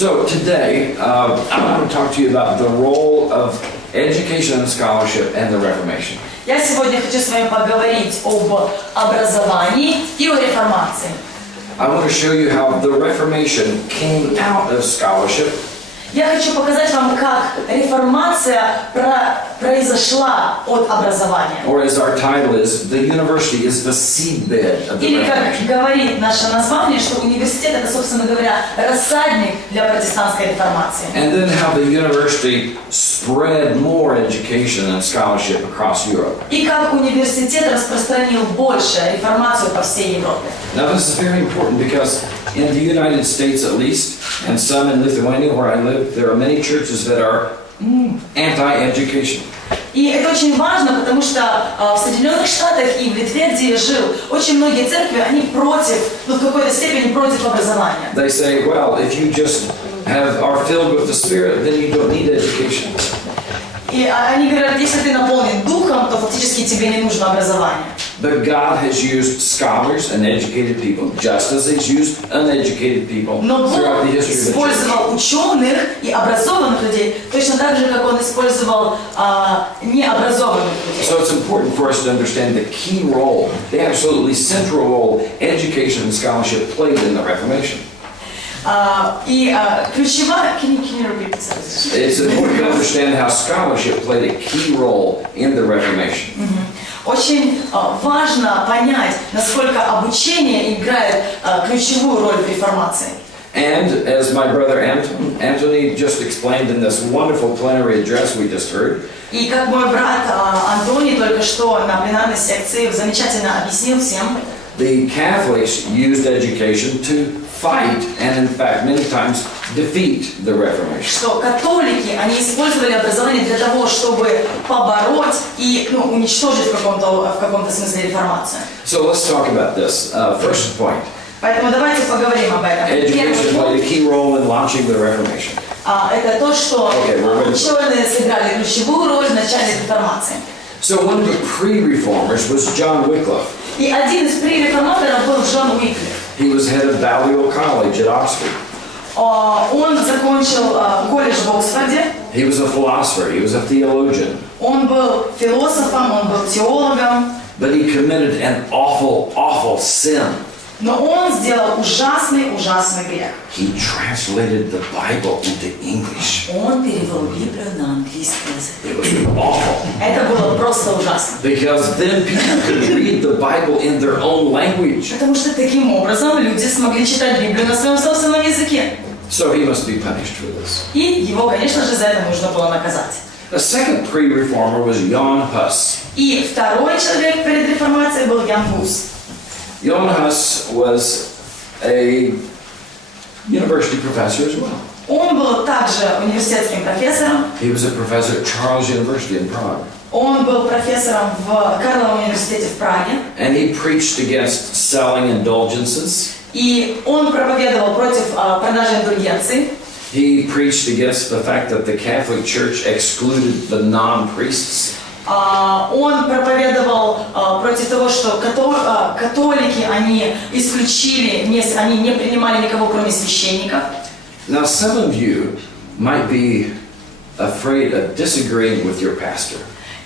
So today, I want to talk to you about the role of education and scholarship and the Reformation. Я сегодня хочу с вами поговорить об образовании и о реформации. I want to show you how the Reformation came out of scholarship. Я хочу показать вам, как реформация произошла от образования. Or as our title is, the university is the seedbed of the Или, как Reformation. говорит наше название, что университет — это, собственно говоря, рассадник для протестантской реформации. And then how the university spread more education and scholarship across Europe. И как университет распространил больше реформацию по всей Европе. Now this is very important because in the United States at least, and some in Lithuania where I live, there are many churches that are anti-education. И это очень важно, потому что в Соединенных Штатах и в Литве, где я жил, очень многие церкви, они против, в какой-то степени против образования. They say, well, if you just are filled with the Spirit, then you don't need education. И они говорят, если ты наполнен духом, то фактически тебе не нужно образование. But God has used scholars and educated people, just as He's used uneducated people Но throughout the Бог history of the church. использовал ученых и образованных людей, точно так же, как Он использовал необразованных людей. So it's important for us to understand the key role, the absolutely central role education and scholarship played in the Reformation. И ключевая... Can you repeat this? It's important to understand how scholarship played a key role in the Reformation. Очень важно понять, насколько обучение играет ключевую роль в реформации. And as my brother Anthony just explained in this wonderful plenary address we just heard, И как мой брат Антоний только что на пленарной секции замечательно объяснил всем, the Catholics used education to fight and in fact many times defeat the Reformation. что католики, они использовали образование для того, чтобы побороть и уничтожить в каком-то смысле реформацию. So let's talk about this. First point. Поэтому давайте поговорим об этом. Education played a key role in launching the Reformation. Это то, что ученые сыграли ключевую роль в начале реформации. So one of the pre-reformers was John Wycliffe. И один из пререформаторов был Джон Уиклиф. He was head of Balliol College at Oxford. Он закончил колледж в Оксфорде. He was a philosopher. He was a theologian. Он был философом, он был теологом. But he committed an awful sin. Но он сделал ужасный грех. He translated the Bible into English. Он перевел Библию на английский язык. It was awful. Это было просто ужасно. Because then people could read the Bible in their own language. Потому что таким образом люди смогли читать Библию на своем собственном языке. So he must be punished for this. И его, конечно же, за это нужно было наказать. The second pre-reformer was Jan Hus. И второй человек перед реформацией был Ян Гус. Jan Hus was a university professor as well. Он был также университетским профессором. He was a professor at Charles University in Prague. Он был профессором в Карловом университете в Праге. And he preached against selling indulgences. И он проповедовал против продажи индульгенций. He preached against the fact that the Catholic Church excluded the non-priests. Он проповедовал против того, что католики, они исключили, они не принимали никого, кроме священников. Now, some of you might be afraid of disagreeing with your pastor.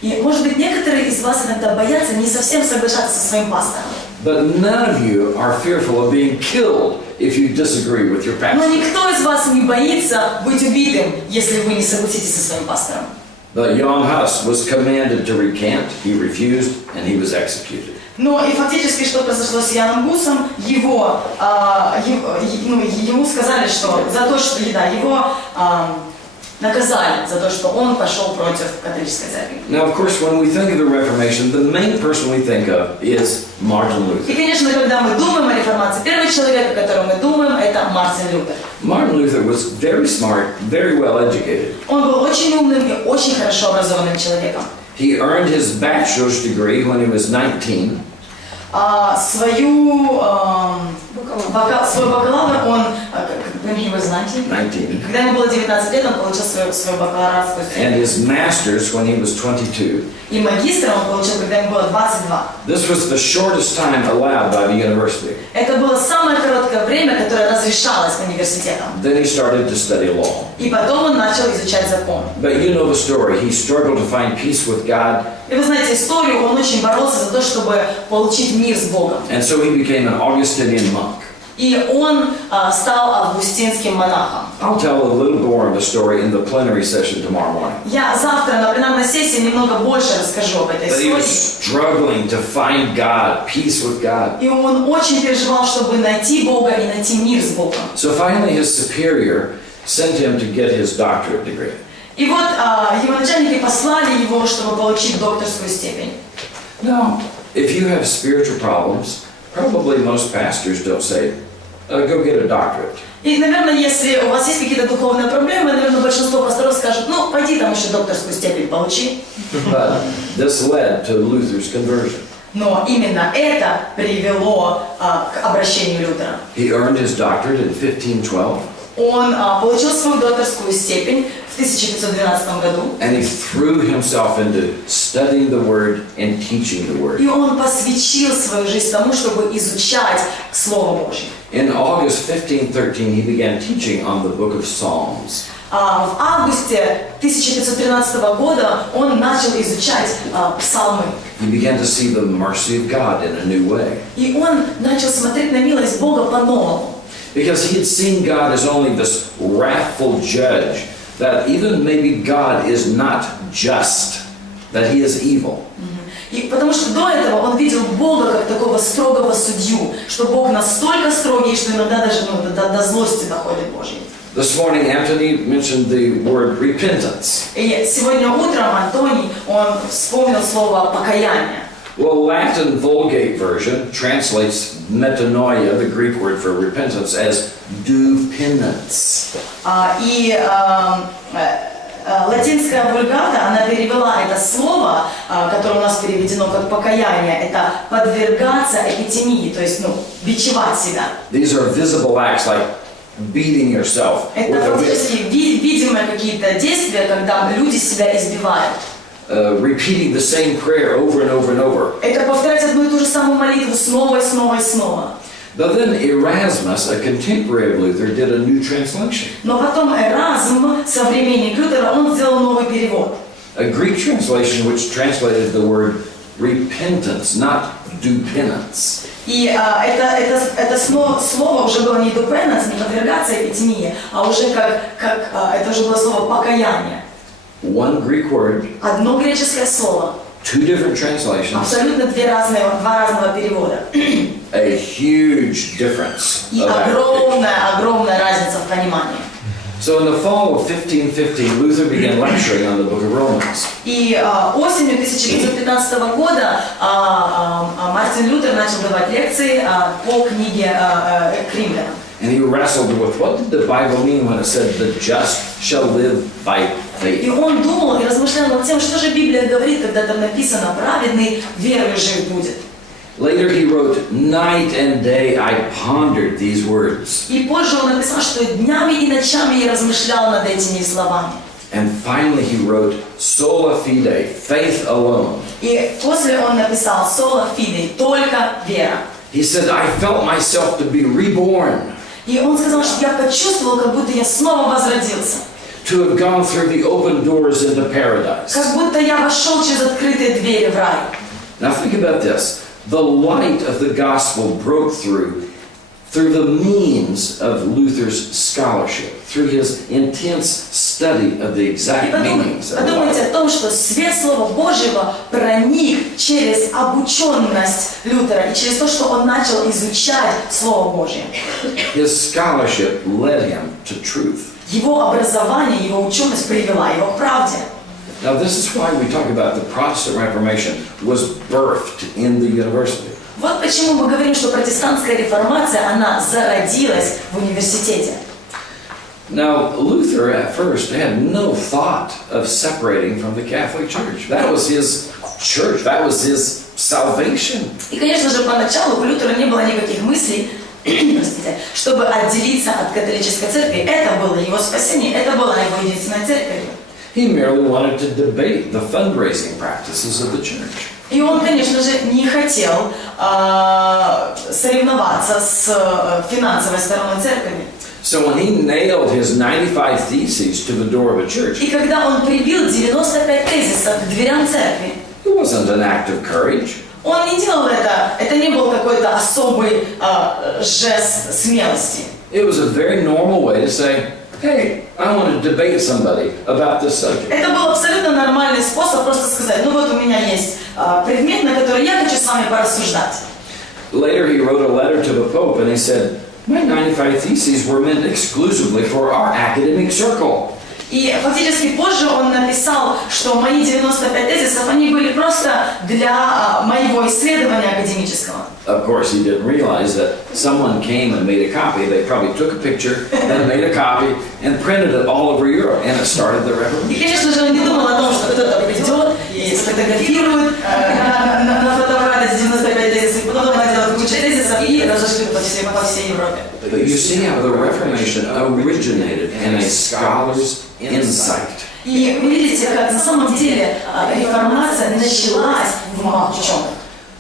И, может быть, некоторые из вас иногда боятся не совсем соглашаться со своим пастором. But none of you are fearful of being killed if you disagree with your Но pastor. никто из вас не боится быть убитым, если вы не согласитесь со своим пастором. But Jan Hus was commanded to recant. He refused, and he was executed. Но и фактически, что произошло с Яном Гусом, ему сказали, что за то, что его наказали за то, что он пошел против католической церкви. Now, of course, when we think of the Reformation, the main person we think of is Martin Luther. И, конечно, когда мы думаем о реформации, первый человек, о котором мы думаем, это Мартин Лютер. Martin Luther was very smart, very well educated. Он был очень умным и очень хорошо образованным человеком. He earned his bachelor's degree when he was 19. Свой бакалавр он, when he was 19, Когда ему было 19 лет, он получил свою бакалаврскую and степень. his master's when he was 22. И магистра он получил, когда ему было 22. This was the shortest time allowed by the university. Это было самое короткое время, которое разрешалось университетом. Then he started to study law. И потом он начал изучать закон. But you know the story. He struggled to find peace with God, И вы знаете историю, он очень боролся за то, чтобы получить мир с Богом. and so he became an Augustinian monk. И он стал августинским монахом. I'll tell a little more of the story in the plenary session tomorrow morning. Я завтра на пленарной сессии немного больше расскажу об этой But he was истории. struggling to find God, peace with God. И он очень переживал, чтобы найти Бога и найти мир с Богом. So finally his superior sent him to get his doctorate degree. И вот его начальники послали его, чтобы получить докторскую степень. Now, if you have spiritual problems, probably most pastors don't say, go get a doctorate. И, наверное, если у вас есть какие-то духовные проблемы, наверное, большинство пасторов скажут, ну, пойди там еще докторскую степень получи. But this led to Luther's conversion. Но именно это привело к обращению Лютера. He earned his doctorate in 1512, Он получил свою докторскую степень в 1512 году. and he threw himself into studying the Word and teaching the Word. И он посвятил свою жизнь тому, чтобы изучать Слово Божье. In August 1513, he began teaching on the book of Psalms. В августе 1513 года он начал изучать псалмы. He began to see the mercy of God in a new way. И он начал смотреть на милость Бога по-новому. Because he had seen God as only this wrathful judge, that even maybe God is not just, that he is evil. И потому что до этого он видел Бога как такого строгого судью, что Бог настолько строгий, что иногда даже до злости доходит Божьей. This morning, Anthony mentioned the word repentance. И сегодня утром Антоний, он вспомнил слово «покаяние». Well, Latin Vulgate version translates metanoia, the Greek word for repentance, as do penance. И латинская вульгата, она перевела это слово, которое у нас переведено как покаяние, это подвергаться эпитемии, то есть, бичевать себя. These are visible acts like beating yourself. Это фактически видимые какие-то действия, когда люди себя избивают. Repeating the same prayer over and over and over. Это повторять одну и ту же самую молитву снова и снова и снова. But then Erasmus, a contemporary of Luther, did a new translation. Но потом Эразм, современник Лютера, он сделал новый перевод. A Greek translation which translated the word repentance, not do penance. И это слово уже было не do penance, не подвергаться эпитемии, а уже это уже было слово покаяние. One Greek word, Одно греческое слово. two different translations, Абсолютно два разного перевода. a huge difference. И of application. огромная разница в понимании. So in the fall of 1515, Luther began lecturing on the book of Romans. И осенью 1515 года Мартин Лютер начал давать лекции по книге к римлянам. And he wrestled with what did the Bible mean when it said the just shall live by И faith. он думал и размышлял над тем, что же Библия говорит, когда там написано «праведный верою жив будет». Later he wrote, night and day I pondered these words. И позже он написал, что днями и ночами я размышлял над этими словами. And finally he wrote, sola fide, faith alone. И после он написал «sola fide», только вера. He said, I felt myself to be reborn, И он сказал, что я почувствовал, как будто я снова возродился. to have gone through the open doors into paradise. Как будто я вошел через открытые двери в рай. Now think about this. The light of the gospel broke through the means of Luther's scholarship, through his intense study of the exact meanings of the Подумайте о Bible. том, что свет Слова Божьего проник через обученность Лютера и через то, что он начал изучать Слово Божье. His scholarship led him to truth. Его образование, его ученость привела его к правде. Now this is why we talk about the Protestant Reformation was birthed in the university. Вот почему мы говорим, что протестантская реформация, она зародилась в университете. Now, Luther at first had no thought of separating from the Catholic Church. That was his church, that was his salvation. И, конечно же, поначалу у Лютера не было никаких мыслей простите, чтобы отделиться от католической церкви. Это было его спасение, это была его единственная церковь. He merely wanted to debate the fundraising practices of the church. И он, конечно же, не хотел соревноваться с финансовой стороной церкви. So when he nailed his 95 theses to the door of a church, И когда он прибил 95 тезисов к дверям церкви, it wasn't an act of courage. он не делал это не был какой-то особый жест смелости. It was a very normal way to say, hey, I want to debate somebody about this subject. Это был абсолютно нормальный способ просто сказать, ну вот у меня есть предмет, на который я хочу с вами порассуждать. Later he wrote a letter to the Pope and he said, my 95 theses were meant exclusively for our academic circle. И фактически позже он написал, что мои 95 тезисов, они были просто для моего исследования академического. Of course, he didn't realize that someone came and made a copy. They probably took a picture and made a copy and printed it all over Europe, and it started the Reformation. И, конечно же, он не думал о том, что кто-то придет и сфотографирует на фотоаппарате 95 тезисов, и потом она делает кучу тезисов и разошлют по всей Европе. But you see how the Reformation originated in a scholar's insight. И вы видите, как на самом деле реформация началась в умах ученых.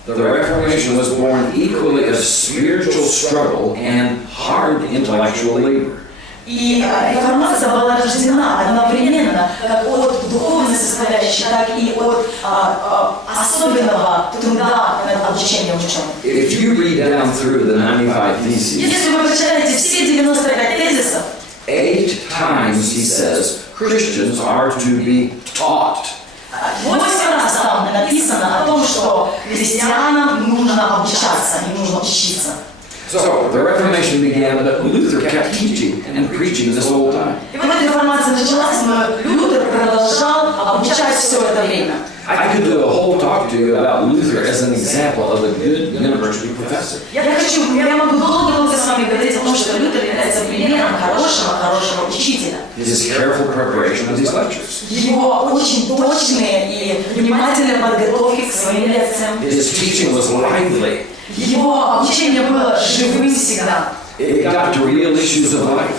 The Reformation was born equally of spiritual struggle and hard intellectual labor. И реформация была рождена одновременно как от духовной составляющей, так и от особенного труда над обучением ученых. If you read down through the 95 theses, Если вы прочитаете все 95 тезисов, 8 times he says Christians are to be taught. 8 раз там написано о том, что христианам нужно обучаться, им нужно учиться. So the Reformation began, but Luther kept teaching and preaching this whole time. И вот эта реформация началась, но Лютер продолжал обучать все это время. I could do a whole talk to you about Luther as an example of a good university professor. Я могу долго с вами говорить о том, что Лютер является примером хорошего учителя. His careful preparation of these lectures. Его очень точные и внимательные подготовки к своим лекциям. His teaching was lively. Его обучение было живым всегда. It got to real issues of life.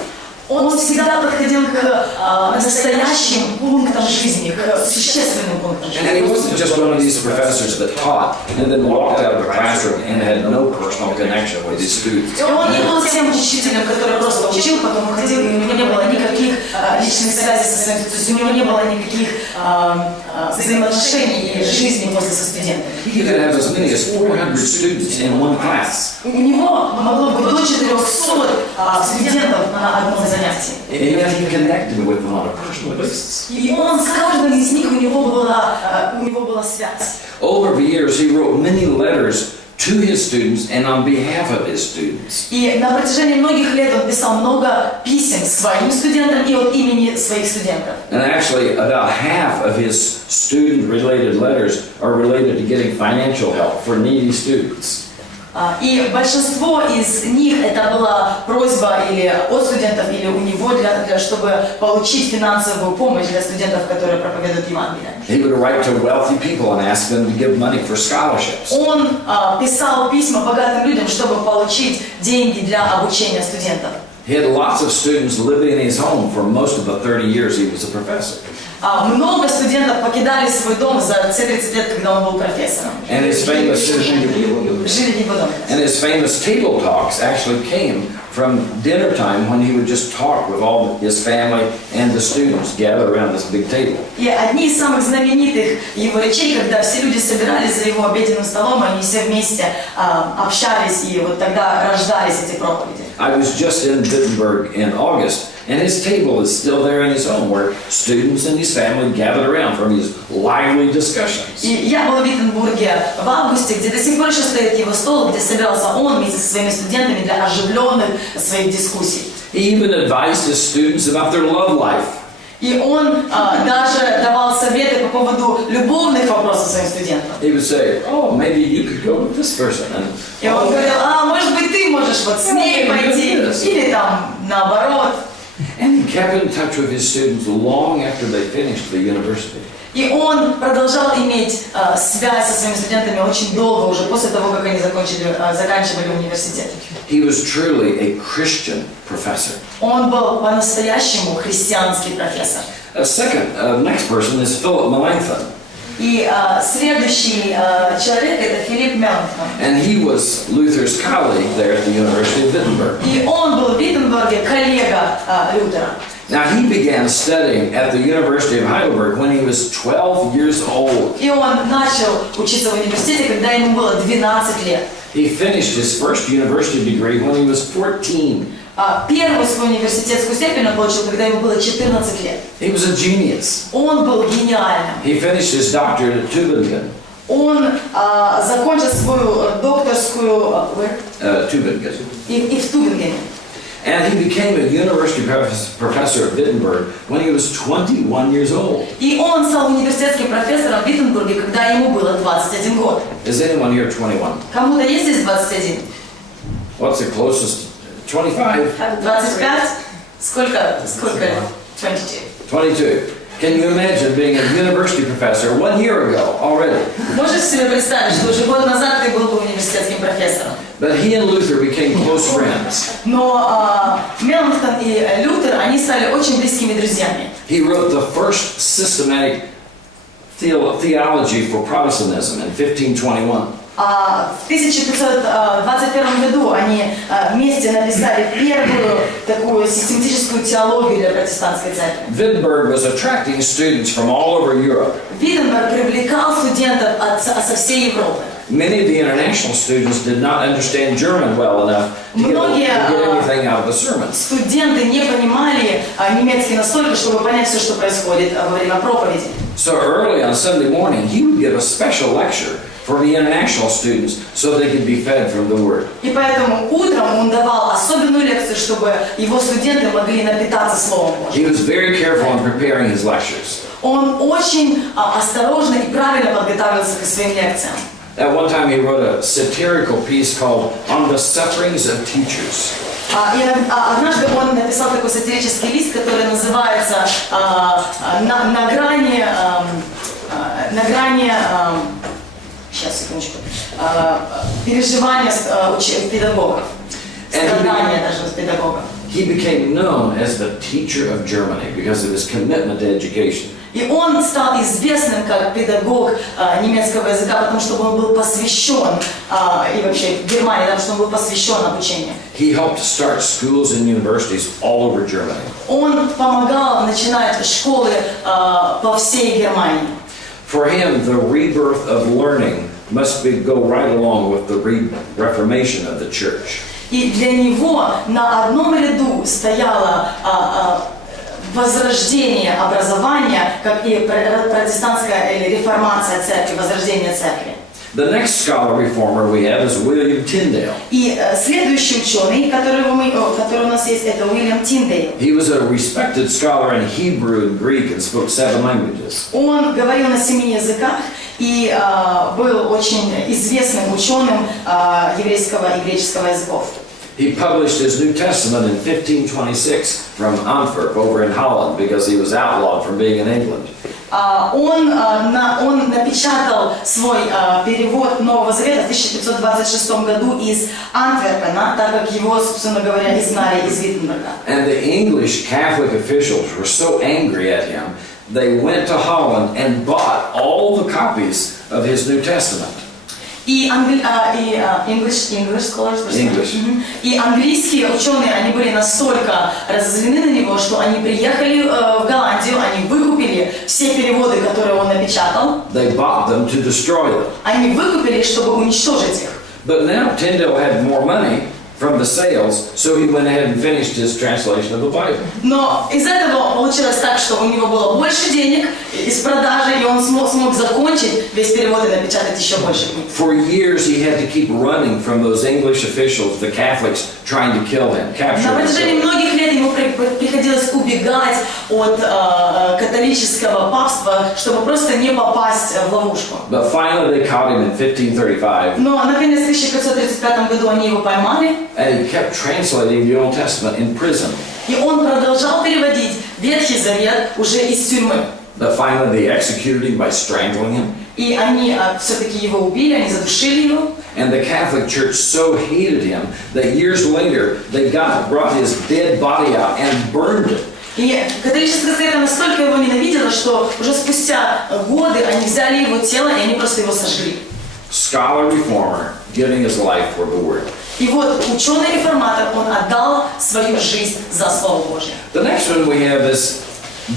Он всегда подходил к настоящим пунктам жизни, к существенным пунктам And he жизни. wasn't just one of these professors that taught and then walked out of the classroom and had no personal connection with his students. И он не был тем учителем, который просто учил, потом уходил, и у него не было никаких личных связей со своими, то есть у него не было никаких взаимоотношений и жизни после со студентами. He could have as many as 400 students in one class. У него могло быть до 400 студентов на одном занятии. And yet he connected with them on a personal basis. И он с каждым из них у него была связь. Over the years, he wrote many letters to his students and on behalf of his students. И на протяжении многих лет он писал много писем своим студентам и от имени своих студентов. And actually, about half of his student-related letters are related to getting financial help for needy students. И большинство из них это была просьба или от студентов, или у него, чтобы получить финансовую помощь для студентов, которые проповедуют Евангелие. He would write to wealthy people and ask them to give money for scholarships. Он писал письма богатым людям, чтобы получить деньги для обучения студентов. He had lots of students living in his home for most of the 30 years he was a professor. Много студентов покидали свой дом за все 30 лет, когда он был профессором. And his famous Жили в его доме. And his famous table talks actually came from dinner time when he would just talk with all his family and the students gather around this big table. И одни из самых знаменитых его речей, когда все люди собирались за его обеденным столом, они все вместе общались, и вот тогда рождались эти проповеди. I was just in Wittenberg in August, and his table is still there in his home where students and his family gathered around for these lively discussions. И я был в Виттенбурге в августе, где до сих пор еще стоит его стол, где собирался он вместе со своими студентами для оживленных своих дискуссий. He even advised his students about their love life. И он даже давал советы по поводу любовных вопросов своим студентам. He would say, oh, maybe you could go with this person. И он говорил, может быть, ты можешь вот с ней пойти, или там наоборот. And he kept in touch with his students long after they finished the university. И он продолжал иметь связь со своими студентами очень долго, уже после того, как они заканчивали университет. He was truly a Christian professor. Он был по-настоящему христианский профессор. Next person is Philip Melanchthon. И следующий человек это Филипп Меланхтон. And he was Luther's colleague there at the University of Wittenberg. И он был в Виттенберге коллега Лютера. Now he began studying at the University of Heidelberg when he was 12 years old. И он начал учиться в университете, когда ему было 12 лет. He finished his first university degree when he was 14. Первую свою университетскую степень он получил, когда ему было 14 лет. He was a genius. Он был гениальным. He finished his doctorate at Tübingen. Он закончил свою докторскую Tübingen. и в Тюбингене. And he became a university professor at Wittenberg when he was 21 years old. И он стал университетским профессором в Виттенберге, когда ему было 21 год. Is anyone here 21? Кому-то есть здесь 21? What's the closest? 25? 25? Сколько? 22. 22. Can you imagine being a university professor 1 year ago already? Можешь себе представить, что уже год назад ты был бы университетским профессором? But he and Luther became close friends. Но Меланхтон и Лютер, они стали очень близкими друзьями. He wrote the first systematic theology for Protestantism in 1521. В 1521 году они вместе написали первую такую систематическую теологию для протестантской церкви. Wittenberg was attracting students from all over Europe. Виттенберг привлекал студентов со всей Европы. Many of the international students did not understand German well enough to get anything out of the sermons. Студенты не понимали немецкий настолько, чтобы понять все, что происходит во время проповеди. So early on Sunday morning, he would give a special lecture for the international students so they could be fed from the Word. И поэтому утром он давал особенную лекцию, чтобы его студенты могли напитаться Словом Божьим. He was very careful in preparing his lectures. Он очень осторожно и правильно подготавливался к своим лекциям. At one time, he wrote a satirical piece called "On the Sufferings of Teachers." Однажды он написал такой сатирический лист, который называется «На грани сейчас, секундочку, переживания педагогов, страдания даже педагогов». He became known as the teacher of Germany because of his commitment to education. И он стал известным как педагог немецкого языка, потому что он был посвящен, и вообще в Германии, потому что он был посвящен обучению. He helped start schools and universities all over Germany. Он помогал начинать школы по всей Германии. For him, the rebirth of learning must go right along with the reformation of the church. И для него на одном ряду стояло возрождение образования, как и протестантская или реформация церкви, возрождение церкви. The next scholar reformer we have is William Tyndale. И следующий ученый, который у нас есть, это Уильям Тиндейл. He was a respected scholar in Hebrew and Greek and spoke 7 languages. Он говорил на 7 языках и был очень известным ученым еврейского и греческого языков. He published his New Testament in 1526 from Antwerp over in Holland because he was outlawed from being in England. Он напечатал свой перевод Нового Завета в 1526 году из Антверпена, так как его, собственно говоря, изгнали из Виттенберга. And the English Catholic officials were so angry at him, they went to Holland and bought all the copies of his New Testament. И английские ученые, они были настолько разозлены на него, что они приехали в Голландию, они выкупили все переводы, которые он напечатал. They bought them to destroy them. Они выкупили, чтобы уничтожить их. But now Tyndale had more money from the sales, so he went ahead and finished his translation of the Bible. Но из этого получилось так, что у него было больше денег из продажи, и он смог закончить весь перевод и напечатать еще больше книг. For years he had to keep running from those English officials, the Catholics, trying to kill him, capture him. На протяжении многих лет ему приходилось убегать от католического папства, чтобы просто не попасть в ловушку. But finally they caught him in 1535. Но наконец в 1535 году они его поймали. And he kept translating the Old Testament in prison. И он продолжал переводить Ветхий Завет уже из тюрьмы. But finally they executed him by strangling him. И они все-таки его убили, они задушили его. And the Catholic Church so hated him that years later they brought his dead body out and burned it. И католическая церковь настолько его ненавидела, что уже спустя годы они взяли его тело и они просто его сожгли. Scholar reformer giving his life for the word. И вот ученый-реформатор, он отдал свою жизнь за Слово Божье. The next one we have is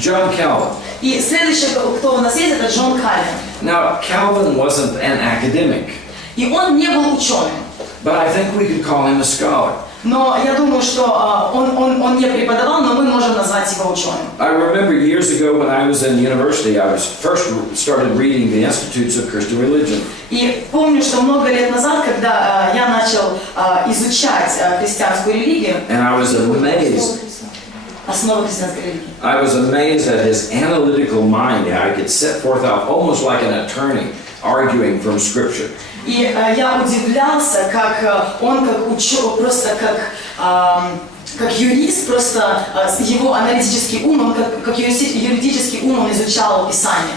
John Calvin. И следующий, кто у нас есть, это Джон Кальвин. Now, Calvin wasn't an academic, И он не был ученым. but I think we could call him a scholar. Но я думаю, что он не преподавал, но мы можем назвать его ученым. I remember years ago when I was in university, I was first started reading the Institutes of Christian Religion. И помню, что много лет назад, когда я начал изучать христианскую религию, And I was amazed. основы христианской религии. I was amazed at his analytical mind. How he could set forth out almost like an attorney arguing from Scripture. И я удивлялся, как он просто как юрист, просто его аналитический ум, он как юридический ум он изучал Писание.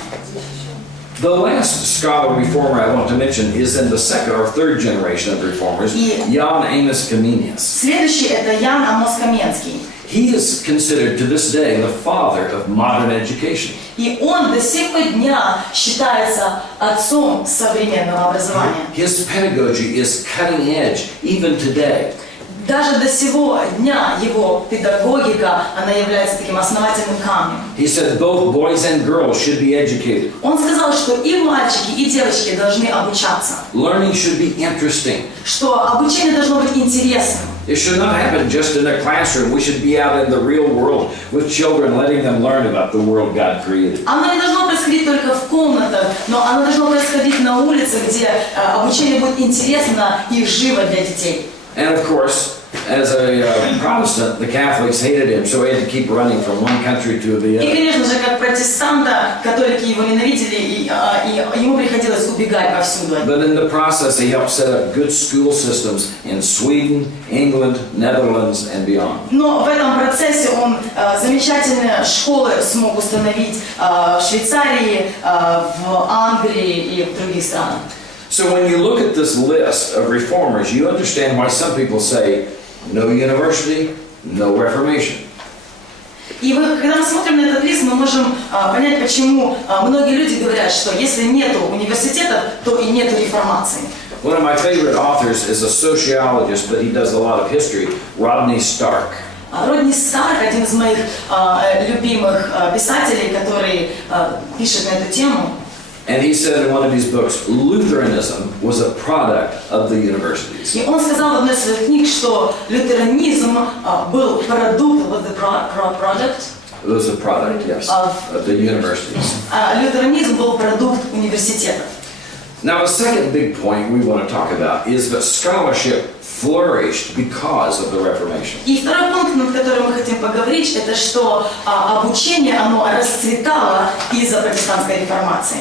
The last scholar reformer I want to mention is in the second or third generation of reformers, Jan Amos Comenius. Следующий это Ян Амос Каменский. He is considered to this day the father of modern education. И он до сего дня считается отцом современного образования. His pedagogy is cutting edge even today. Даже до сего дня его педагогика, она является таким основательным камнем. He said both boys and girls should be educated. Он сказал, что и мальчики, и девочки должны обучаться. Learning should be interesting. Что обучение должно быть интересным. It should not happen just in a classroom. We should be out in the real world with children, letting them learn about the world God created. Оно не должно происходить только в комнатах, но оно должно происходить на улице, где обучение будет интересно и живо для детей. And of course, as a Protestant, the Catholics hated him, so he had to keep running from one country to the И, other. конечно же, как протестанта, католики его ненавидели, и ему приходилось убегать повсюду. But in the process, he helped set up good school systems in Sweden, England, Netherlands, and beyond. Но в этом процессе он замечательные школы смог установить в Швейцарии, в Англии и в других странах. So when you look at this list of reformers, you understand why some people say, no university, no reformation. И когда мы смотрим на этот лист, мы можем понять, почему многие люди говорят, что если нету университетов, то и нету реформации. One of my favorite authors is a sociologist, but he does a lot of history, Rodney Stark. Родни Старк, один из моих любимых писателей, который пишет на эту тему. And he said in one of his books, Lutheranism was a product of the universities. И он сказал в одной из своих книг, что лютеранизм был продукт, It was a product, yes, of the universities. Лютеранизм был продукт университетов. Now, the second big point we want to talk about is that scholarship flourished because of the Reformation. И второй пункт, над которым мы хотим поговорить, это что обучение, оно расцветало из-за протестантской реформации.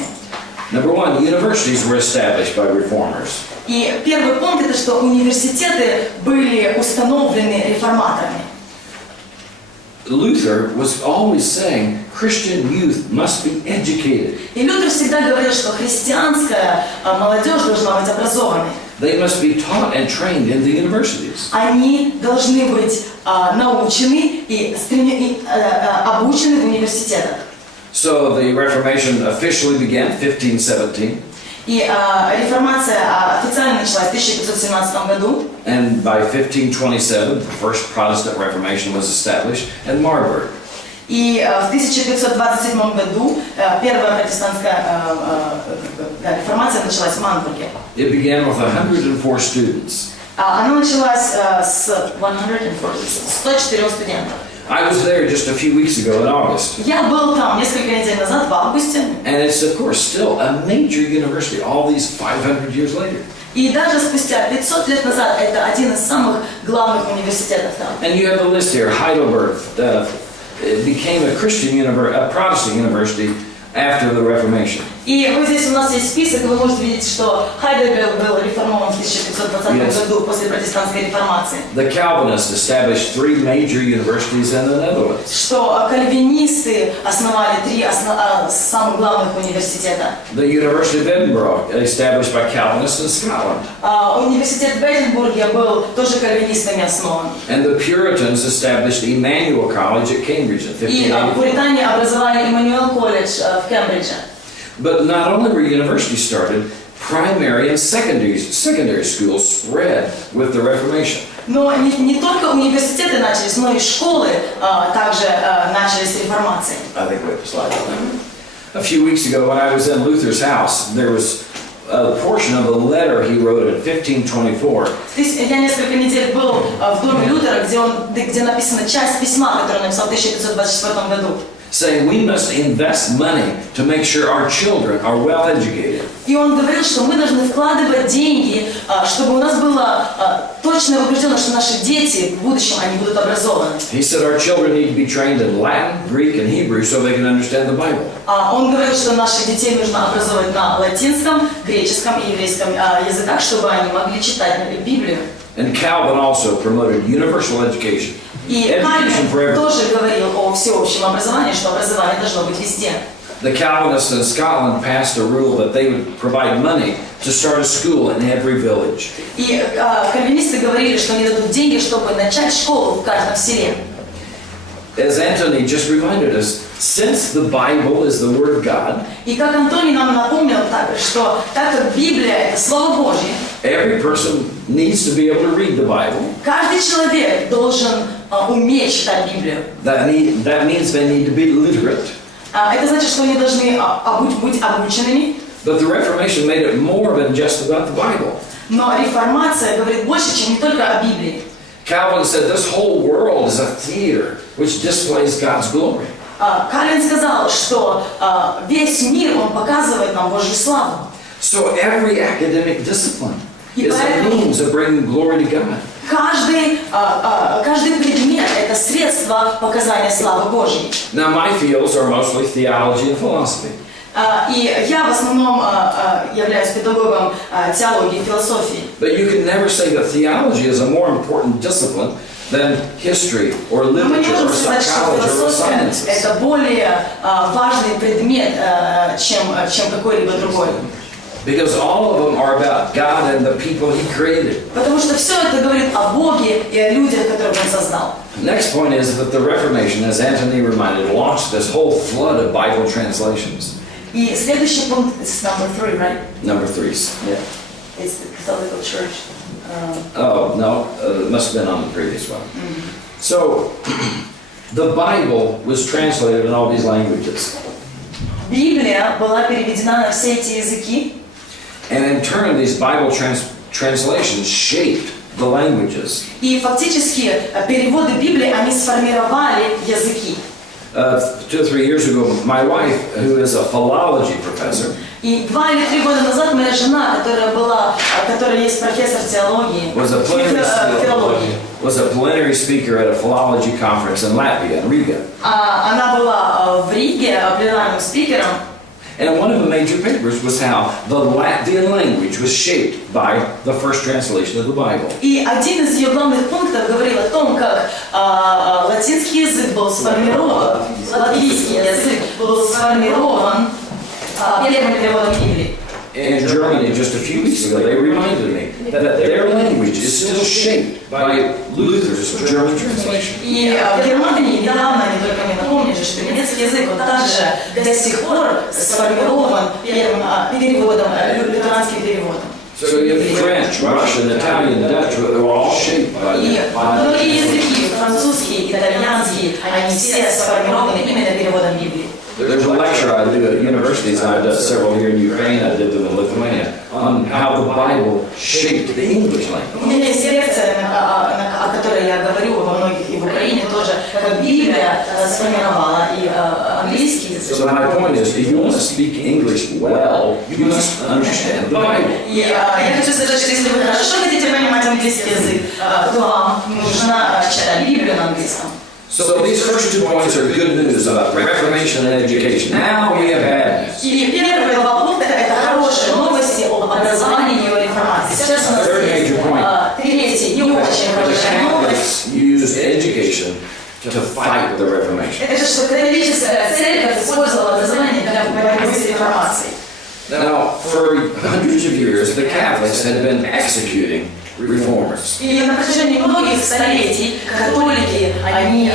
Number one, universities were established by reformers. И первый пункт это что университеты были установлены реформаторами. Luther was always saying Christian youth must be educated. И Лютер всегда говорил, что христианская молодежь должна быть образованной. They must be taught and trained in the universities. Они должны быть научены и обучены в университетах. So the Reformation officially began in 1517. И реформация официально началась в 1517 году. And by 1527, the first Protestant Reformation was established in Marburg. И в 1527 году первая протестантская реформация началась в Марбурге. It began with 104 students. Она началась с 104 студентов. I was there just a few weeks ago in August. Я был там несколько недель назад, в августе. And it's, of course, still a major university all these 500 years later. И даже спустя 500 лет назад это один из самых главных университетов там. And you have a list here. Heidelberg became a Protestant university after the Reformation. И вот здесь у нас есть список, вы можете видеть, что Хайдельберг был реформован в 1520 году после протестантской реформации. The Calvinists established 3 major universities in the Netherlands. Что кальвинисты основали 3 самых главных университета. The University of Edinburgh, established by Calvinists in Scotland. Университет в Эдинбурге был тоже кальвинистами основан. And the Puritans established Emmanuel College at Cambridge in И 1584. пуритане образовали Эммануэл колледж в Кембридже. But not only were universities started, primary and secondary schools spread with the Reformation. Но не только университеты начались, но и школы также начались с реформации. I think we have a slide on that. A few weeks ago when I was in Luther's house, there was a portion of a letter he wrote in 1524. Я несколько недель был в доме Лютера, где написана часть письма, которое он написал в 1524 году. Saying we must invest money to make sure our children are well educated. И он говорил, что мы должны вкладывать деньги, чтобы у нас было точно убеждено, что наши дети в будущем они будут образованы. He said our children need to be trained in Latin, Greek, and Hebrew so they can understand the Bible. Он говорил, что наших детей нужно образовывать на латинском, греческом и еврейском языках, чтобы они могли читать Библию. And Calvin also promoted universal education. И Кальвин тоже говорил о всеобщем образовании, что образование должно быть везде. The Calvinists in Scotland passed a rule that they would provide money to start a school in every village. И кальвинисты говорили, что они дадут деньги, чтобы начать школу в каждом селе. As Anthony just reminded us, since the Bible is the Word of God, и как Антоний нам напомнил также, что так как Библия это Слово Божье, every person needs to be able to read the Bible. Каждый человек должен уметь читать Библию. That means they need to be literate. Это значит, что они должны быть обученными. But the Reformation made it more than just about the Bible. Но реформация говорит больше, чем не только о Библии. Calvin said this whole world is a theater which displays God's glory. Кальвин сказал, что весь мир он показывает нам Божью славу. So every academic discipline is a means of bringing glory to God. Каждый предмет – это средство показания славы Божьей. Now my fields are mostly theology and philosophy. И я в основном являюсь педагогом теологии и философии. But you can never say that theology is a more important discipline than history or literature or psychology or sciences. Это более важный предмет, чем какой-либо другой. Because all of them are about God and the people He created. Потому что все это говорит о Боге и о людях, которых Он создал. Next point is that the Reformation, as Anthony reminded, launched this whole flood of Bible translations. И следующий пункт is number 3, right? Number 3. Yeah. It's the Catholic Church. Oh no, it must have been on the previous one. So, the Bible was translated in all these languages. Библия была переведена на все эти языки. And in turn, these Bible translations shaped the languages. И фактически переводы Библии, они сформировали языки. 2 or 3 years ago, my wife, who is a philology professor, И 2 или 3 года назад моя жена, которая есть профессор теологии, филологии, was a plenary speaker at a philology conference in Latvia, in Riga. Она была в Риге пленарным спикером. And one of the major papers was how the Latvian language was shaped by the first translation of the Bible. И один из ее главных пунктов говорил о том, как латинский язык был сформирован, латвийский язык был сформирован первым переводом Библии. In Germany, just a few weeks ago, they reminded me that their language is still shaped by Luther's German translation. И в Германии недавно они только мне напомнили, что немецкий язык он также до сих пор сформирован первым переводом, лютеранским переводом. So you have French, Russian, Italian, Dutch, they're all shaped by И многие языки, французский, итальянский, они все сформированы именно переводом Библии. There's a lecture I do at universities, and I've done several here in Ukraine, I did them in Lithuania, on how the Bible shaped the English language. У меня есть лекция, о которой я говорю во многих и в Украине тоже, как Библия сформировала и английский язык. So my point is, if you want to speak English well, you must understand the Bible. И я хочу сказать, что если вы хорошо хотите понимать английский язык, то вам нужно читать Библию на английском. So these first 2 points are good news about Reformation and education. Now we have bad news. И первые два пункта это хорошие новости об образовании и о реформации. Сейчас у нас есть третья, не очень хорошая новость. Used education to fight the Reformation. Это что католическая церковь использовала образование для борьбы с реформацией. Now, for hundreds of years, the Catholics had been executing reformers. И на протяжении многих столетий католики, они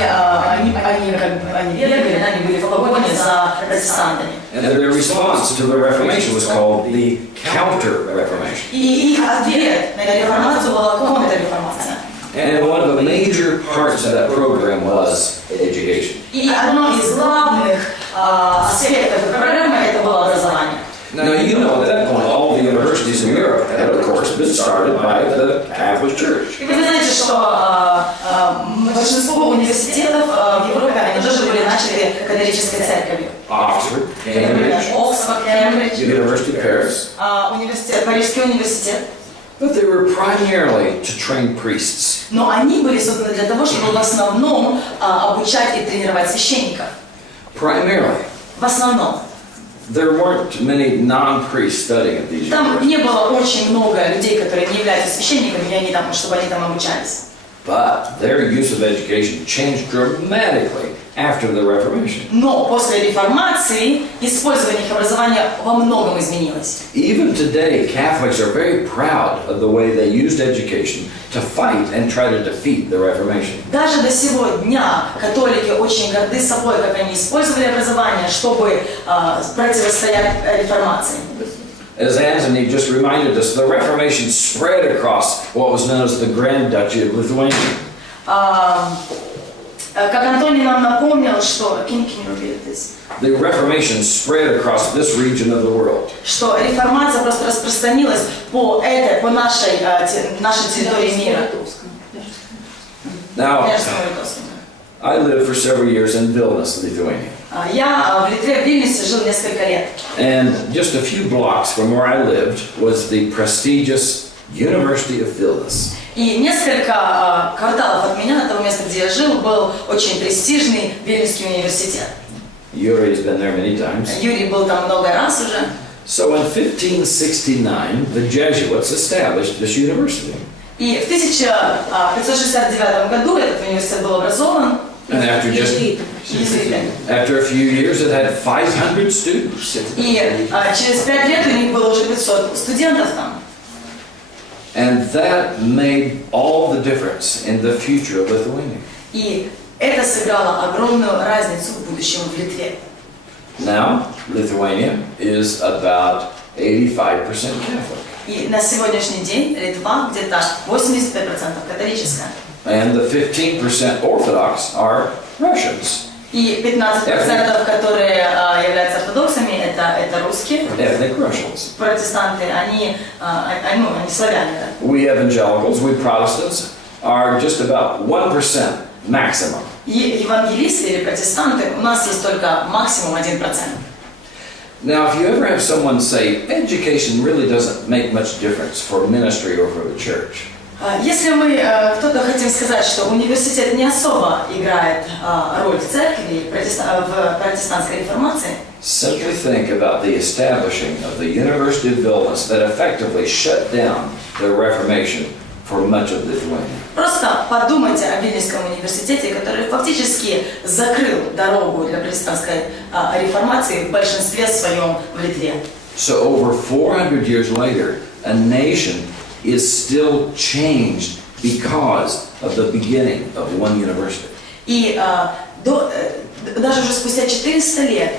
бегали, они были в погоне за протестантами. And their response to the Reformation was called the Counter-Reformation. И их ответ на реформацию была контрреформация. And one of the major parts of that program was education. И одно из главных аспектов этой программы это было образование. Now, you know, at that point, all the universities in Europe had, of course, been started by the Catholic Church. И вы знаете, что большинство университетов в Европе, они тоже были начаты католической церковью. Oxford, Cambridge, Оксфорд, Кембридж, University of Paris. Парижский университет. But they were primarily to train priests. Но они были созданы для того, чтобы в основном обучать и тренировать священников. Primarily. В основном. There weren't many non-priests studying at these Там universities. не было очень много людей, которые не являются священниками, и они там, чтобы они там обучались. But their use of education changed dramatically after the Reformation. Но после реформации использование их образования во многом изменилось. Even today, Catholics are very proud of the way they used education to fight and try to defeat the Reformation. Даже до сего дня католики очень горды собой, как они использовали образование, чтобы противостоять реформации. As Anthony just reminded us, the Reformation spread across what was known as the Grand Duchy of Lithuania. Как Антоний нам напомнил, что The Reformation spread across this region of the world. Что реформация просто распространилась по нашей территории мира. Now, I lived for several years in Vilnius, Lithuania. Я в Литве, в Вильнюсе жил несколько лет. And just a few blocks from where I lived was the prestigious University of Vilnius. И несколько кварталов от меня, от того места, где я жил, был очень престижный Вильнюсский университет. Yuri has been there many times. Юрий был там много раз уже. So in 1569, the Jesuits established this university. И в 1569 году этот университет был образован. And after a few years, it had 500 students. И через 5 лет у них было уже 500 студентов там. And that made all the difference in the future of Lithuania. И это сыграло огромную разницу в будущем в Литве. Now, Lithuania is about 85% Catholic. И на сегодняшний день Литва где-то 85% католическая. And the 15% Orthodox are Russians. И 15%, которые являются ортодоксами, это русские. Ethnic Russians. Протестанты, они славяне. We evangelicals, we Protestants, are just about 1% maximum. Евангелисты или протестанты, у нас есть только максимум 1%. Now, if you ever have someone say, education really doesn't make much difference for ministry or for the church. Если мы кто-то хотим сказать, что университет не особо играет роль в церкви, в протестантской реформации, simply think about the establishing of the University of Vilnius that effectively shut down the Reformation for much of Lithuania. Просто подумайте о Вильнюсском университете, который фактически закрыл дорогу для протестантской реформации в большинстве своем в Литве. So over 400 years later, a nation is still changed because of the beginning of one university. И даже уже спустя 400 лет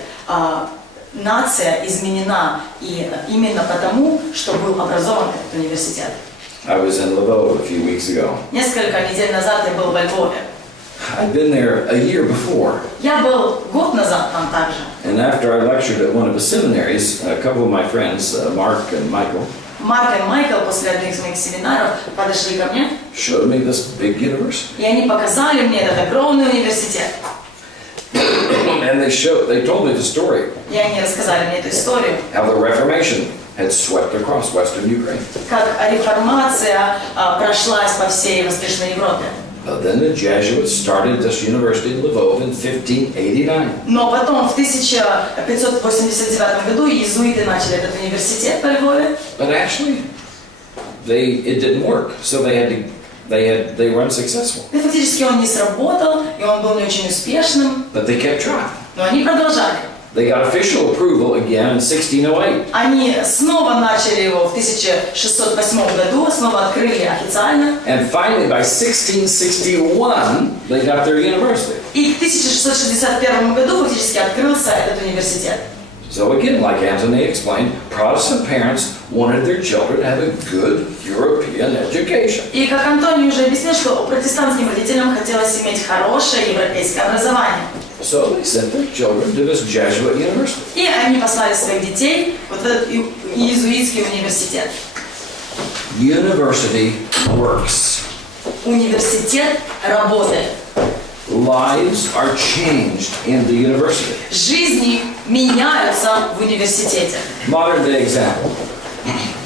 нация изменена и именно потому, что был образован этот университет. I was in Lvov a few weeks ago. Несколько недель назад я был во Львове. I'd been there a year before. Я был год назад там также. And after I lectured at one of the seminaries, a couple of my friends, Mark and Michael, Марк и Майкл после одних из моих семинаров подошли ко мне. showed me this big university. И они показали мне этот огромный университет. And they told me the story. И они рассказали мне эту историю. How the Reformation had swept across Western Ukraine. Как реформация прошлась по всей Восточной Европе. But then the Jesuits started this university in Lvov in 1589. Но потом в 1589 году иезуиты начали этот университет во Львове. But actually, it didn't work, so they were unsuccessful. И фактически он не сработал, и он был не очень успешным. But they kept trying. Но они продолжали. They got official approval again in 1608. Они снова начали его в 1608 году, снова открыли официально. And finally, by 1661, they got their university. И в 1661 году фактически открылся этот университет. So again, like Anthony explained, Protestant parents wanted their children to have a good European education. И как Антоний уже объяснил, что протестантским родителям хотелось иметь хорошее европейское образование. So they sent their children to this Jesuit university. И они послали своих детей вот в этот иезуитский университет. University works. Университет работает. Lives are changed in the university. Жизни меняются в университете. Modern day example.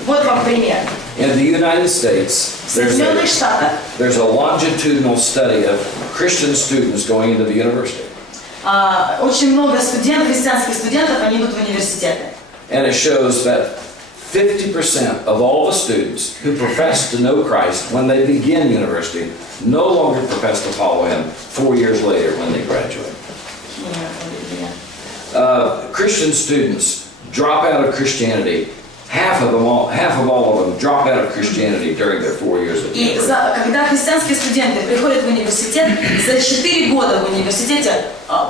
Вот вам пример. In the United States, В Соединенных Штатах there's a longitudinal study of Christian students going into the university. Очень много христианских студентов, они идут в университеты. And it shows that 50% of all the students who profess to know Christ when they begin university no longer profess to follow Him 4 years later when they graduate. Christian students drop out of Christianity. Half of all of them drop out of Christianity during their 4 years of И university. когда христианские студенты приходят в университет, за 4 года в университете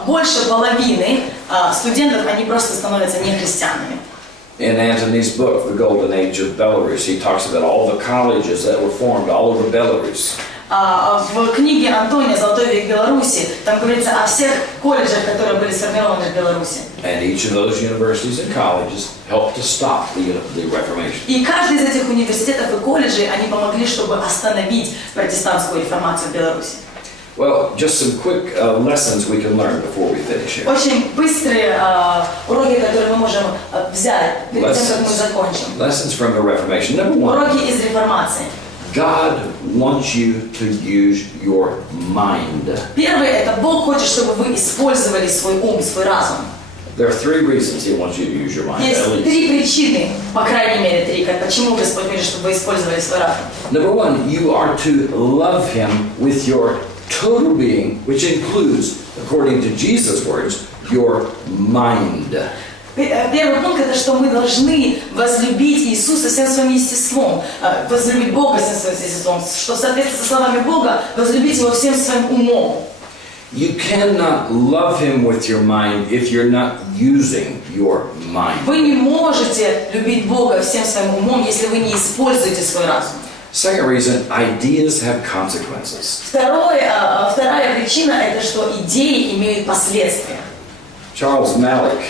больше половины студентов, они просто становятся нехристианами. In Antony's book, The Golden Age of Belarus, he talks about all the colleges that were formed all over Belarus. В книге Антония «Золотой век Беларуси» там говорится о всех колледжах, которые были сформированы в Беларуси. And each of those universities and colleges helped to stop the Reformation. И каждый из этих университетов и колледжей, они помогли, чтобы остановить протестантскую реформацию в Беларуси. Well, just some quick lessons we can learn before we finish here. Очень быстрые уроки, которые мы можем взять перед тем, как мы закончим. Lessons from the Reformation. Number one, Уроки из реформации. God wants you to use your mind. Первое, это Бог хочет, чтобы вы использовали свой ум, свой разум. There are 3 reasons He wants you to use your mind. Есть At least. 3 причины, по крайней мере 3, почему Господь хочет, чтобы вы использовали свой разум. Number one, you are to love Him with your total being, which includes, according to Jesus' words, your mind. Первый пункт – это что мы должны возлюбить Иисуса всем своим естеством, возлюбить Бога всем своим естеством, что соответствует со словами Бога, возлюбить Его всем своим умом. You cannot love Him with your mind if you're not using your mind. Вы не можете любить Бога всем своим умом, если вы не используете свой разум. Second reason, ideas have consequences. Вторая причина – это что идеи имеют последствия. Charles Malik,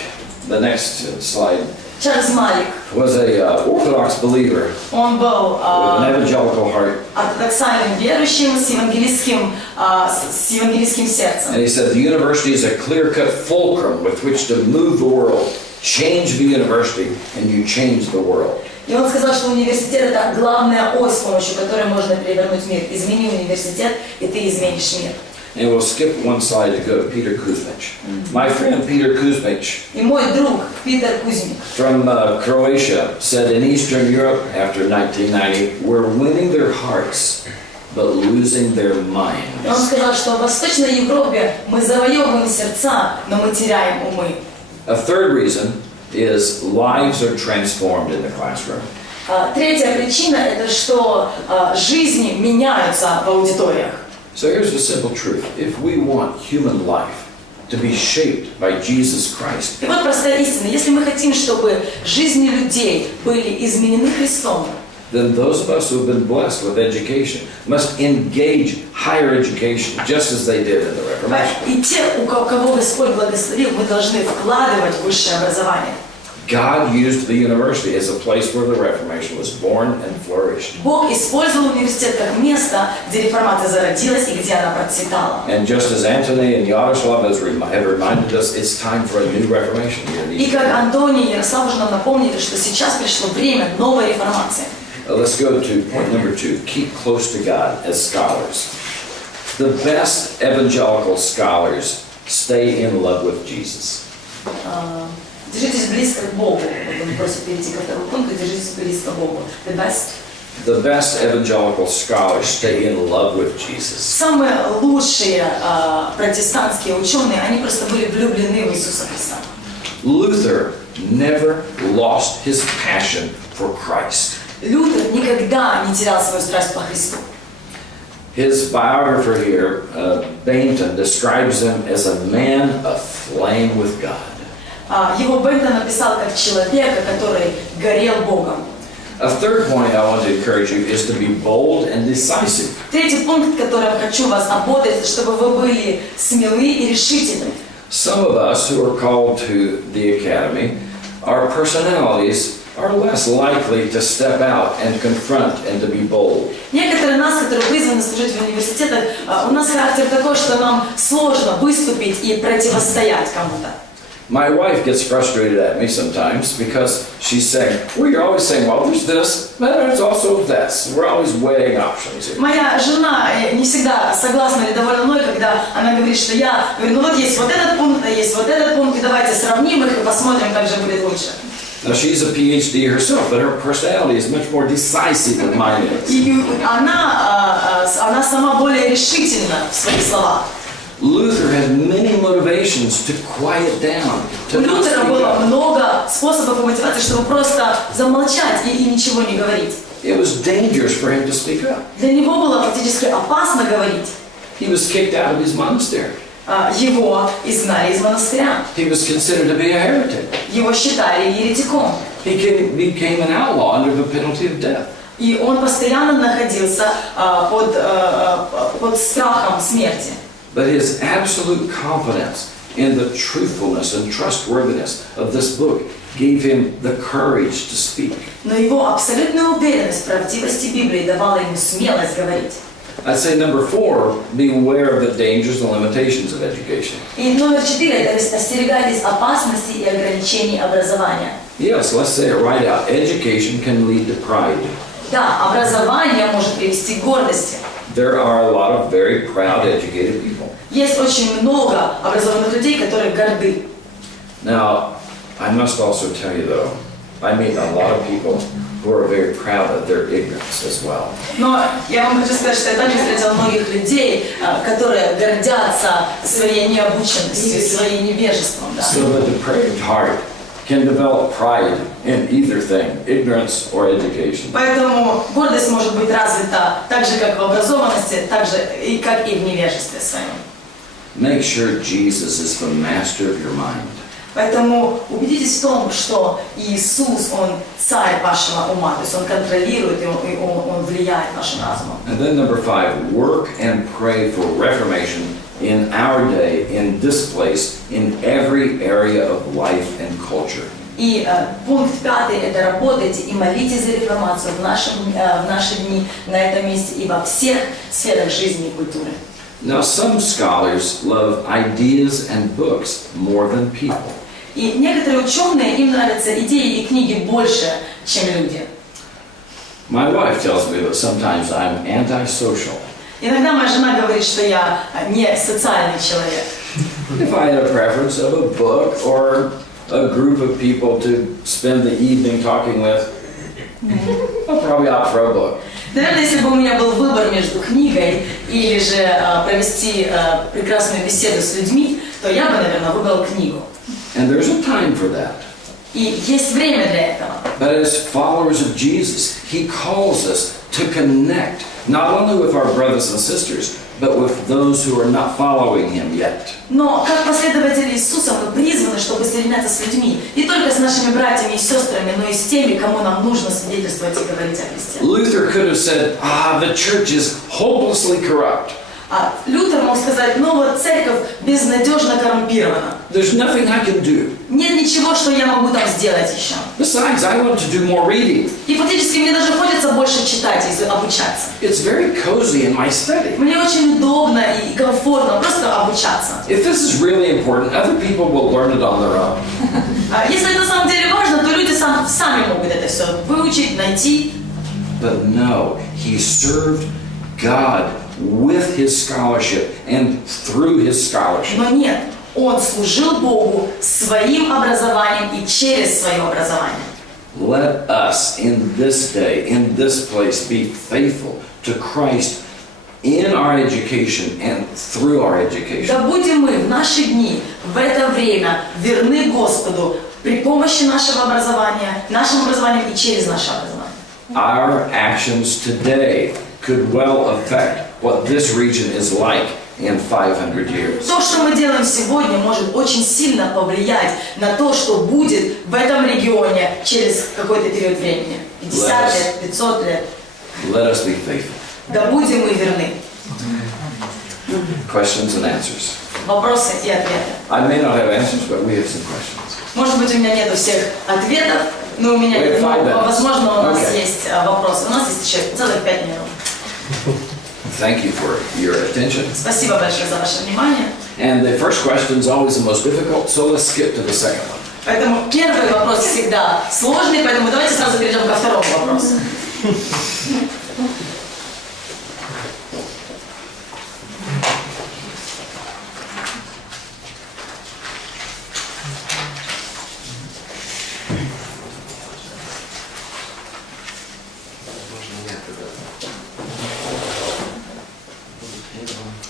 the next slide, Чарльз Малик, was a Orthodox believer он был with an evangelical heart. ортодоксальным верующим с евангельским сердцем. And he said the university is a clear-cut fulcrum with which to move the world. Change the university and you change the world. И он сказал, что университет – это главная ось, с помощью которой можно перевернуть мир. Измени университет, и ты изменишь мир. And we'll skip one slide to go to Peter Kuzmic. My friend Peter Kuzmic И мой друг Питер Кузьмик from Croatia said in Eastern Europe after 1990, we're winning their hearts, but losing their minds. Он сказал, что в Восточной Европе мы завоевываем сердца, но мы теряем умы. A third reason is lives are transformed in the classroom. Третья причина – это что жизни меняются в аудиториях. So here's the simple truth. If we want human life to be shaped by Jesus Christ, И вот простая истина. Если мы хотим, чтобы жизни людей были изменены Христом, then those of us who have been blessed with education must engage higher education just as they did in the Reformation. и те, у кого Господь благословил, мы должны вкладывать в высшее образование. God used the university as a place where the Reformation was born and flourished. Бог использовал университет как место, где реформация зародилась и где она процветала. And just as Anthony and Yaroslav have reminded us, it's time for a new Reformation here in И Eastern как Europe. Антоний и Ярослав уже нам напомнили, что сейчас пришло время новой реформации. Let's go to point number 2. Keep close to God as scholars. The best evangelical scholars stay in love with Jesus. Держитесь близко к Богу. Вот он просит перейти ко второму пункту. Держитесь близко к Богу. The best evangelical scholars stay in love with Jesus. Самые лучшие протестантские ученые, они просто были влюблены в Иисуса Христа. Luther never lost his passion for Christ. Лютер никогда не терял свою страсть по Христу. His biographer here, Bainton, describes him as a man aflame with God. Его Бентон написал как человека, который горел Богом. A third point I want to encourage you is to be bold and decisive. Третий пункт, которым хочу вас ободрить, чтобы вы были смелы и решительны. Some of us who are called to the academy, our personalities are less likely to step out and confront and to be bold. Некоторые нас, которые призваны служить в университетах, у нас характер такой, что нам сложно выступить и противостоять кому-то. My wife gets frustrated at me sometimes because she's saying, well, you're always saying, well, there's this, but there's also this. We're always weighing options here. Моя жена не всегда согласна или довольна мной, когда она говорит, что я говорю, ну вот есть вот этот пункт, а есть вот этот пункт, и давайте сравним их и посмотрим, как же будет лучше. Now, she's a PhD herself, but her personality is much more decisive than mine is. И она сама более решительна в своих словах. Luther had many motivations to quiet down, У to not Лютера speak было up. много способов и мотиваций, чтобы просто замолчать и ничего не говорить. It was dangerous for him to speak up. Для него было фактически опасно говорить. He was kicked out of his monastery. Его изгнали из монастыря. He was considered to be a heretic. Его считали еретиком. He became an outlaw under the penalty of death. И он постоянно находился под страхом смерти. But his absolute confidence in the truthfulness and trustworthiness of this book gave him the courage to speak. Но его абсолютная уверенность в правдивости Библии давала ему смелость говорить. I'd say number 4, be aware of the dangers and limitations of education. И номер 4 – это остерегайтесь опасностей и ограничений образования. Yes, let's say it right out. Education can lead to pride. Да, образование может привести к гордости. There are a lot of very proud, educated people. Есть очень много образованных людей, которые горды. Now, I must also tell you though, I meet a lot of people who are very proud of their ignorance as well. Но я вам хочу сказать, что я также встретила многих людей, которые гордятся своей необученностью, своим невежеством. Да. So the depraved heart can develop pride in either thing, ignorance or education. Поэтому гордость может быть развита так же, как в образованности, так же, как и в невежестве своем. Make sure Jesus is the master of your mind. Поэтому убедитесь в том, что Иисус, Он царь вашего ума, то есть Он контролирует и Он влияет вашим разумом. And then number 5, work and pray for reformation in our day, in this place, in every area of life and culture. И пункт 5 – это работайте и молитесь за реформацию в наши дни, на этом месте и во всех сферах жизни и культуры. Now, some scholars love ideas and books more than people. И некоторые ученые, им нравятся идеи и книги больше, чем люди. My wife tells me that sometimes I'm antisocial. Иногда моя жена говорит, что я не социальный человек. If I had a preference of a book or a group of people to spend the evening talking with, I'll probably opt for a book. Наверное, если бы у меня был выбор между книгой или же провести прекрасную беседу с людьми, то я бы, наверное, выбрал книгу. And there's a time for that. И есть время для этого. But as followers of Jesus, He calls us to connect not only with our brothers and sisters, but with those who are not following Him yet. Но как последователи Иисуса мы призваны, чтобы соединяться с людьми, не только с нашими братьями и сестрами, но и с теми, кому нам нужно свидетельствовать и говорить о Христе. Luther could have said, the church is hopelessly corrupt. Лютер мог сказать, вот церковь безнадежно коррумпирована. There's nothing I can do. Нет ничего, что я могу там сделать еще. Besides, I want to do more reading. И фактически мне даже хочется больше читать и обучаться. It's very cozy in my study. Мне очень удобно и комфортно просто обучаться. If this is really important, other people will learn it on their own. Если это на самом деле важно, то люди сами могут это все выучить, найти. But no, he served God with his scholarship and through his scholarship. Но нет, он служил Богу своим образованием и через свое образование. Let us in this day, in this place, be faithful to Christ in our education and through our education. Да будем мы в наши дни, в это время верны Господу при помощи нашего образования, нашим образованием и через наше образование. Our actions today could well affect what this region is like in 500 years. То, что мы делаем сегодня, может очень сильно повлиять на то, что будет в этом регионе через какой-то период времени. 50 лет, 500 лет. Let us be faithful. Да будем мы верны. Questions and answers. Вопросы и ответы. I may not have answers, but we have some questions. Может быть, у меня нет всех ответов, но у меня, возможно, у нас есть вопросы. У нас есть еще целых 5 минут. Thank you for your attention. Спасибо большое за ваше внимание. And the first question is always the most difficult, so let's skip to the second one. Поэтому первый вопрос всегда сложный, поэтому давайте сразу перейдем ко второму вопросу.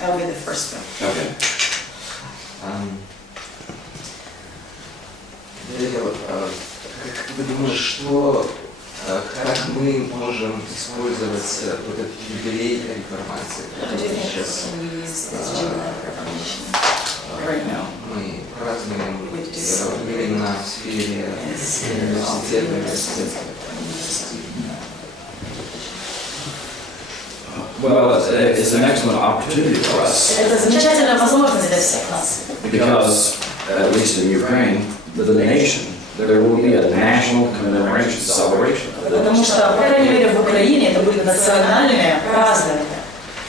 I'll be the first one. Okay. Дерил, как ты думаешь, что, как мы можем использовать вот этот юбилей реформации, который сейчас мы празднуем именно в сфере университета? Well, it's an excellent opportunity for us Это замечательная возможность для всех нас. because, at least in Ukraine, the nation, there will be a national commemoration celebration. Потому что, по крайней мере, в Украине это будет национальное празднование.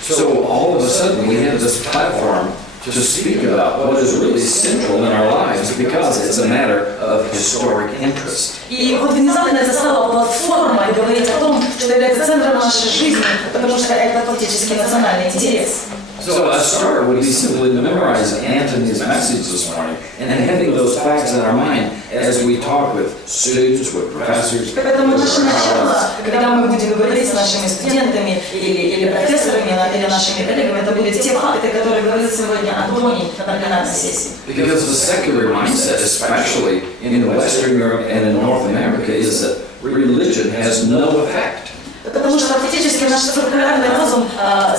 So all of a sudden we have this platform to speak about what is really central in our lives because it's a matter of historic interest. И вот внезапно это стало платформой говорить о том, что является центром нашей жизни, потому что это фактически национальный интерес. So a start would be simply to memorize Antony's message this morning and having those facts in our mind as we talk with students, with professors. Поэтому наше начало, когда мы будем говорить с нашими студентами или профессорами, или нашими коллегами, это будут те факты, которые говорил сегодня Антоний на пленарной сессии. Because the secular mindset, especially in Western Europe and in North America, is that religion has no effect. Потому что фактически наш циркулярный разум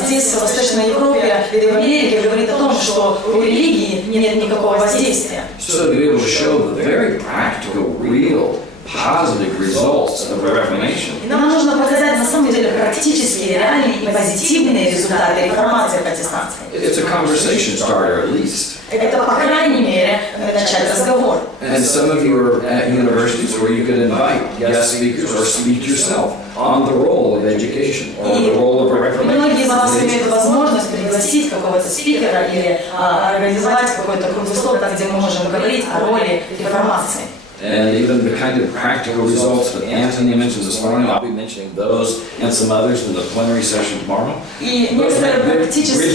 здесь, в Восточной Европе или в Америке, говорит о том, что у религии нет никакого воздействия. So to be able to show the very practical, real, positive results of the Reformation. И нам нужно показать на самом деле практические, реальные и позитивные результаты реформации протестантской. It's a conversation starter at least. Это, по крайней мере, начать разговор. And some of you are at universities where you can invite guest speakers or speak yourself on the role of education or the role of a Reformation. Многие из вас имеют возможность пригласить какого-то спикера или организовать какой-то круглый стол, где мы можем говорить о роли реформации. And even the kind of practical results that Anthony mentioned this morning, I'll be mentioning those and some others in the plenary session tomorrow. И некоторые практические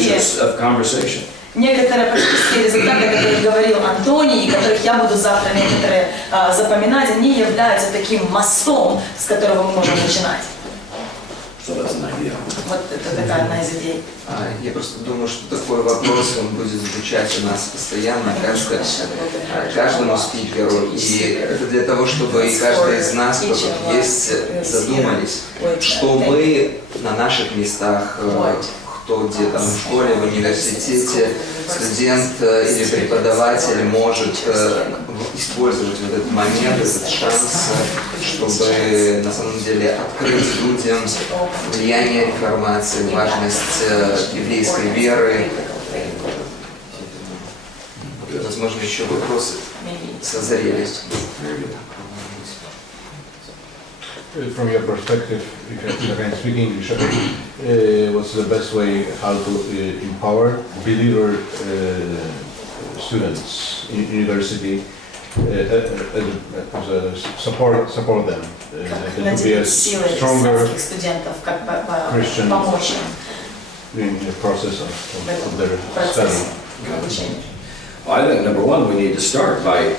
результаты, о которых говорил Антоний, и которых я буду завтра некоторые запоминать, они являются таким мостом, с которого мы можем начинать. Вот это такая одна из идей. Я просто думаю, что такой вопрос, он будет звучать у нас постоянно, каждому спикеру. И это для того, чтобы и каждый из нас, кто тут есть, задумались, что мы на наших местах, кто где-то в школе, в университете, студент или преподаватель может использовать вот этот момент, этот шанс, чтобы на самом деле открыть людям влияние реформации, важность еврейской веры. Возможно, еще вопросы созрели. From your perspective, if I can speak English, what's the best way how to empower believer students in university, support them, to be a stronger Christian in the process of their процессе study. обучения. I think number one, we need to start by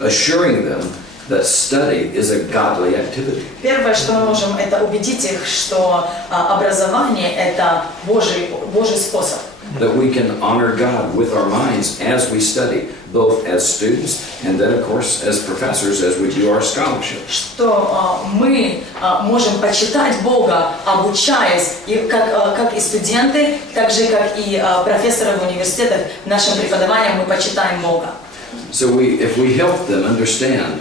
assuring them that study is a godly activity. Первое, что мы можем, это убедить их, что образование это Божий способ. That we can honor God with our minds as we study, both as students and then, of course, as professors as we do our scholarship. Что мы можем почитать Бога, обучаясь, и как и студенты, так же как и профессоры в университетах, нашим преподаванием мы почитаем Бога. So if we help them understand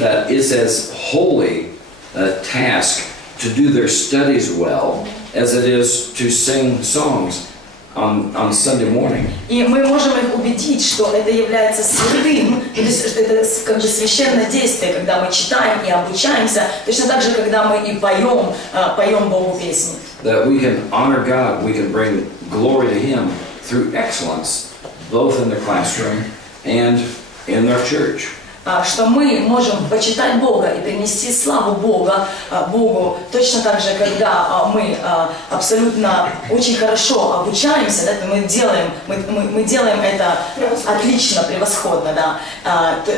that it's as holy a task to do their studies well as it is to sing songs on Sunday morning. И мы можем их убедить, что это является святым, то есть что это как бы священное действие, когда мы читаем и обучаемся, точно так же, когда мы и поем Богу песни. That we can honor God, we can bring glory to Him through excellence, both in the classroom and in our church. Что мы можем почитать Бога и принести славу Богу точно так же, когда мы абсолютно очень хорошо обучаемся, да, мы делаем это отлично, превосходно, да, то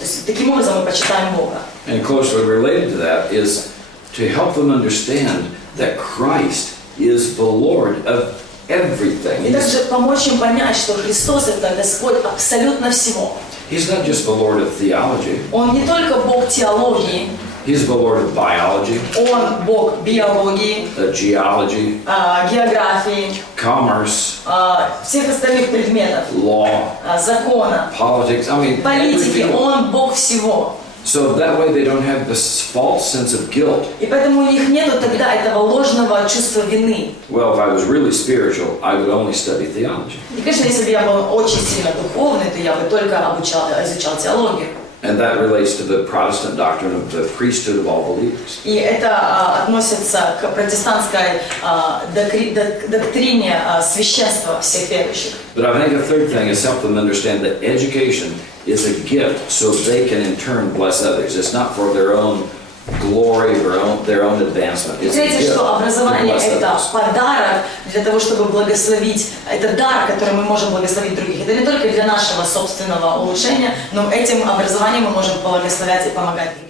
есть таким образом мы почитаем Бога. And closely related to that is to help them understand that Christ is the Lord of everything. И также помочь им понять, что Христос это Господь абсолютно всего. He's not just the Lord of theology. Он не только Бог теологии, He's the Lord of biology, Он Бог биологии, geology, географии, commerce, всех остальных предметов, law, закона, politics. I mean, политики. everything. Он Бог всего. So that way they don't have this false sense of guilt. И поэтому у них нету тогда этого ложного чувства вины. Well, if I was really spiritual, I would only study theology. И, конечно, если бы я был очень сильно духовный, то я бы только изучал теологию. And that relates to the Protestant doctrine of the priesthood of all believers. И это относится к протестантской доктрине священства всех верующих. But I think a third thing is help them understand that education is a gift so they can in turn bless others. It's not for their own glory or their own advancement. It's a Третье, gift что to образование bless это others. подарок для того, чтобы благословить. Это дар, который мы можем благословить других. Это не только для нашего собственного улучшения, но этим образованием мы можем благословлять и помогать другим.